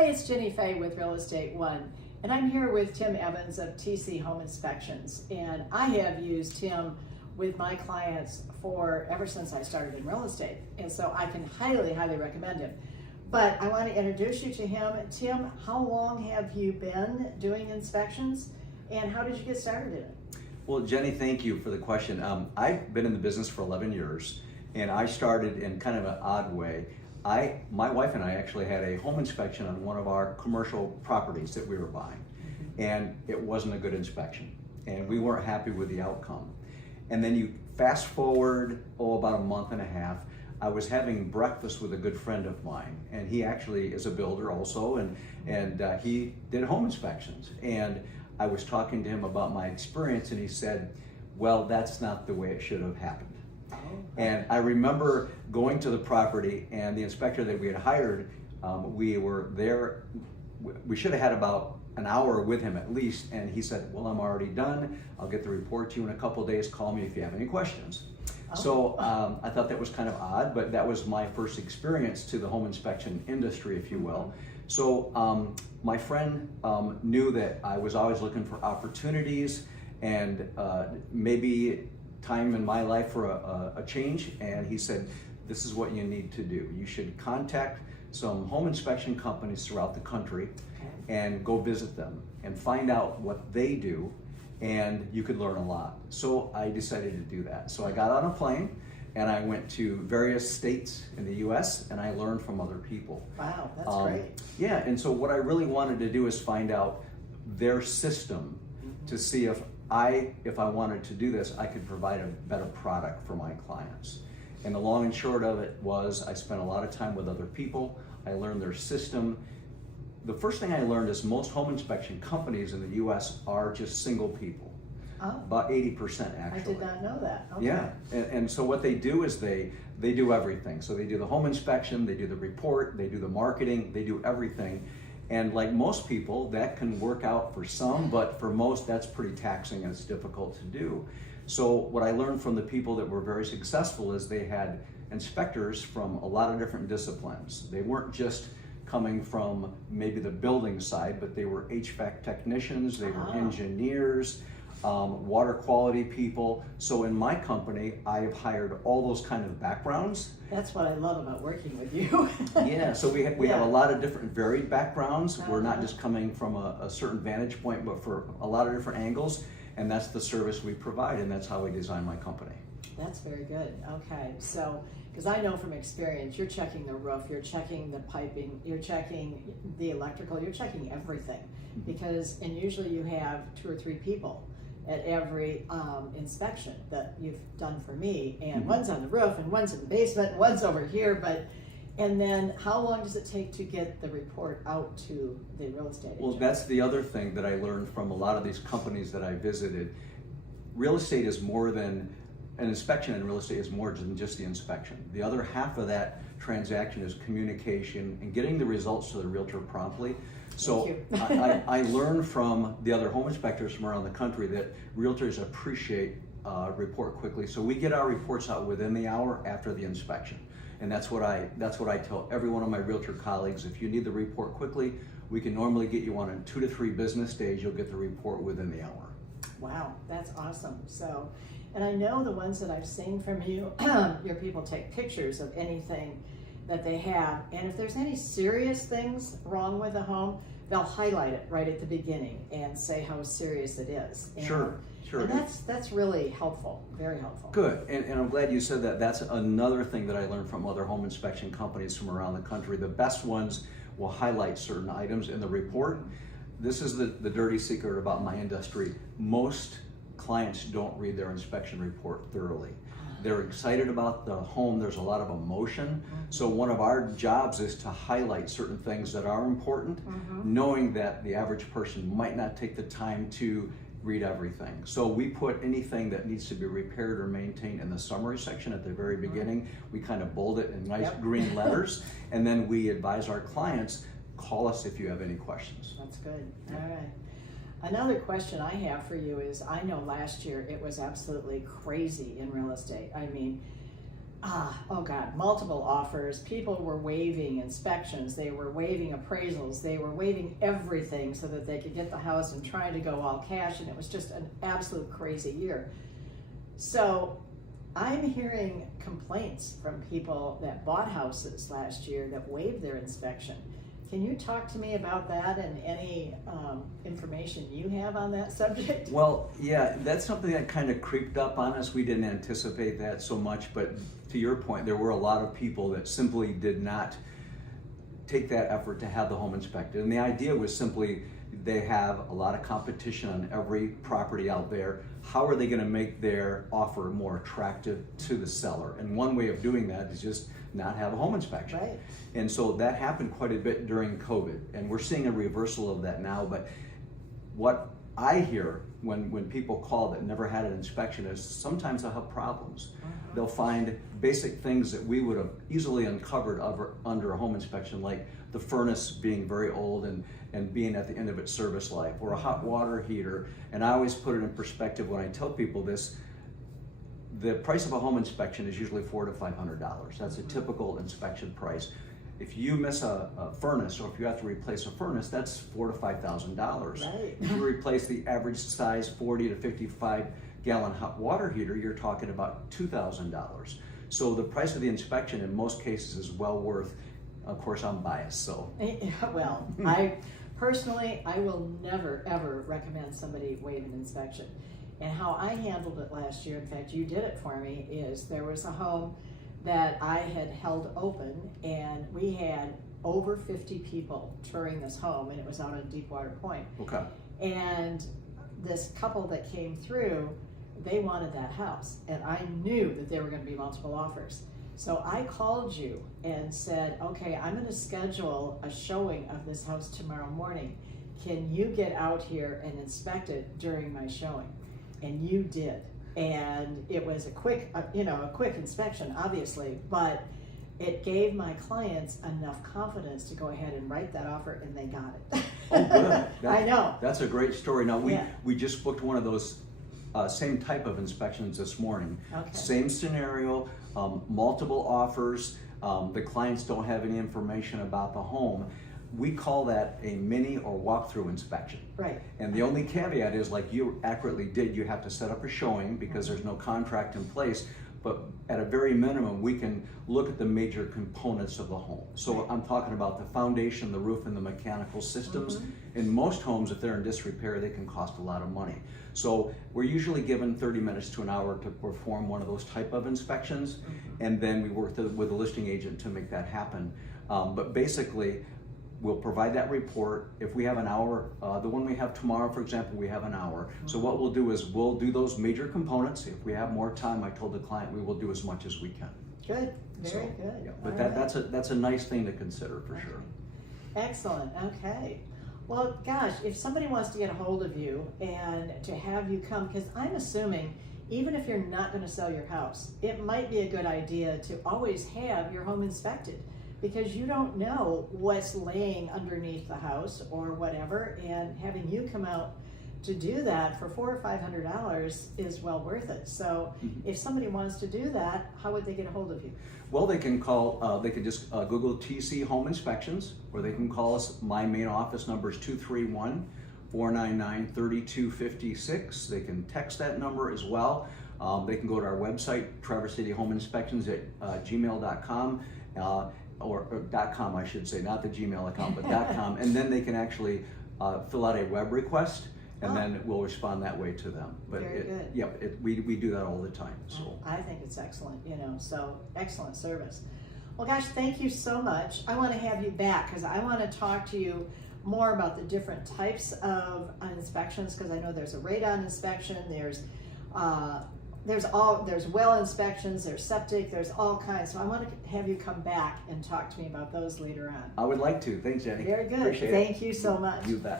Hi, it's Ginny Fay with Real Estate One, and I'm here with Tim Evans of TC Home Inspections. And I have used Tim with my clients for ever since I started in real estate, and so I can highly, highly recommend him. But I want to introduce you to him. Tim, how long have you been doing inspections, and how did you get started in it? Well, Jenny, thank you for the question. I've been in the business for 11 years, and I started in kind of an odd way. My wife and I actually had a home inspection on one of our commercial properties that we were buying, and it wasn't a good inspection, and we weren't happy with the outcome. And then you fast forward, about a month and a half, I was having breakfast with a good friend of mine, and he actually is a builder also, and he did home inspections. And I was talking to him about my experience, and he said, well, that's not the way it should have happened. And I remember going to the property, and the inspector that we had hired, we were there, we should have had about an hour with him at least, and he said, well, I'm already done. I'll get the report to you in a couple days. Call me if you have any questions. So I thought that was kind of odd, but that was my first experience to the home inspection industry, if you will. So my friend knew that I was always looking for opportunities and maybe time in my life for a change, and he said, this is what you need to do. You should contact some home inspection companies throughout the country and go visit them and find out what they do, and you could learn a lot. So I decided to do that. So I got on a plane and I went to various states in the US and I learned from other people. Wow, that's great. Yeah, and so what I really wanted to do is find out their system to see if I wanted to do this, I could provide a better product for my clients. And the long and short of it was I spent a lot of time with other people. I learned their system. The first thing I learned is most home inspection companies in the US are just single people. Oh. About 80% actually. I did not know that. Okay. Yeah, and so what they do is they do everything. So they do the home inspection, they do the report, they do the marketing, they do everything. And like most people, that can work out for some, but for most, that's pretty taxing and it's difficult to do. So what I learned from the people that were very successful is they had inspectors from a lot of different disciplines. They weren't just coming from maybe the building side, but they were HVAC technicians, they were engineers, water quality people. So in my company, I have hired all those kind of backgrounds. That's what I love about working with you. Yeah, so we have a lot of different varied backgrounds. We're not just coming from a certain vantage point, but for a lot of different angles, and that's the service we provide, and that's how we design my company. That's very good. Okay, so, because I know from experience, you're checking the roof, you're checking the piping, you're checking the electrical, you're checking everything. And usually you have 2 or 3 people at every inspection that you've done for me, and one's on the roof, and one's in the basement, and one's over here, and then how long does it take to get the report out to the real estate agent? Well, that's the other thing that I learned from a lot of these companies that I visited. Real estate is more than, an inspection in real estate is more than just the inspection. The other half of that transaction is communication and getting the results to the realtor promptly. So I learned from the other home inspectors from around the country that realtors appreciate report quickly. So we get our reports out within the hour after the inspection. And that's what I tell every one of my realtor colleagues. If you need the report quickly, we can normally get you on in 2 to 3 business days. You'll get the report within the hour. Wow, that's awesome. So, and I know the ones that I've seen from you, your people take pictures of anything that they have, and if there's any serious things wrong with the home, they'll highlight it right at the beginning and say how serious it is. And, Sure. And that's really helpful, very helpful. Good, and I'm glad you said that. That's another thing that I learned from other home inspection companies from around the country. The best ones will highlight certain items in the report. This is the dirty secret about my industry. Most clients don't read their inspection report thoroughly. They're excited about the home, there's a lot of emotion. So one of our jobs is to highlight certain things that are important, knowing that the average person might not take the time to read everything. So we put anything that needs to be repaired or maintained in the summary section at the very beginning. We kind of bold it in nice green letters, and then we advise our clients, call us if you have any questions. That's good. All right. Another question I have for you is, I know last year it was absolutely crazy in real estate. I mean, Oh God, multiple offers. People were waiving inspections, they were waiving appraisals, they were waiving everything so that they could get the house and trying to go all cash, and it was just an absolute crazy year. So I'm hearing complaints from people that bought houses last year that waived their inspection. Can you talk to me about that and any information you have on that subject? Well, yeah, that's something that kind of creeped up on us. We didn't anticipate that so much, but to your point, there were a lot of people that simply did not take that effort to have the home inspected. And the idea was simply they have a lot of competition on every property out there. How are they going to make their offer more attractive to the seller? And one way of doing that is just not have a home inspection. Right. And so that happened quite a bit during COVID, and we're seeing a reversal of that now. But what I hear when people call that never had an inspection is sometimes they'll have problems. They'll find basic things that we would have easily uncovered under a home inspection, like the furnace being very old and being at the end of its service life, or a hot water heater. And I always put it in perspective when I tell people this. The price of a home inspection is usually $400 to $500. That's a typical inspection price. If you miss a furnace, or if you have to replace a furnace, that's $4,000 to $5,000. Right. If you replace the average size 40 to 55 gallon hot water heater, you're talking about $2,000. So the price of the inspection in most cases is well worth. Of course, I'm biased, so. Well, I personally, I will never ever recommend somebody waive an inspection. And how I handled it last year, in fact, you did it for me, is there was a home that I had held open, and we had over 50 people touring this home, and it was out on Deepwater Point. Okay. And this couple that came through, they wanted that house, and I knew that there were going to be multiple offers. So I called you and said, okay, I'm going to schedule a showing of this house tomorrow morning. Can you get out here and inspect it during my showing? And you did. And it was a quick inspection, obviously, but it gave my clients enough confidence to go ahead and write that offer, and they got it. Oh, good. I know. That's a great story. Now, Yeah. we just booked one of those same type of inspections this morning. Okay. Same scenario, multiple offers. The clients don't have any information about the home. We call that a mini or walkthrough inspection. Right. And the only caveat is, like you accurately did, you have to set up a showing because there's no contract in place. But at a very minimum, we can look at the major components of the home. So I'm talking about the foundation, the roof, and the mechanical systems. In most homes, if they're in disrepair, they can cost a lot of money. So we're usually given 30 minutes to an hour to perform one of those type of inspections. And then we work with the listing agent to make that happen. But basically, we'll provide that report. If we have an hour, the one we have tomorrow, for example, we have an hour. So what we'll do is we'll do those major components. If we have more time, I told the client we will do as much as we can. Good, very good. Yeah, but All that's right. a nice thing to consider for sure. Excellent, okay. Well, gosh, if somebody wants to get a hold of you and to have you come, because I'm assuming even if you're not going to sell your house, it might be a good idea to always have your home inspected, because you don't know what's laying underneath the house or whatever, and having you come out to do that for $400 or $500 is well worth it. So if somebody wants to do that, how would they get a hold of you? Well, they can call, they can just Google TC Home Inspections, or they can call us. My main office number is 231-499-3256. They can text that number as well. They can go to our website, Traverse City Home Inspections at gmail.com. Or .com, I should say, not the Gmail account, but .com, and then they can actually fill out a web request, and then we'll respond that way to them. But Very good. Yep, we do that all the time. So I think it's excellent, so excellent service. Well, gosh, thank you so much. I want to have you back because I want to talk to you more about the different types of inspections, because I know there's a radon inspection, there's well inspections, there's septic, there's all kinds. So I want to have you come back and talk to me about those later on. I would like to. Thanks, Jenny. Very good. Appreciate it. Thank you so much. You bet.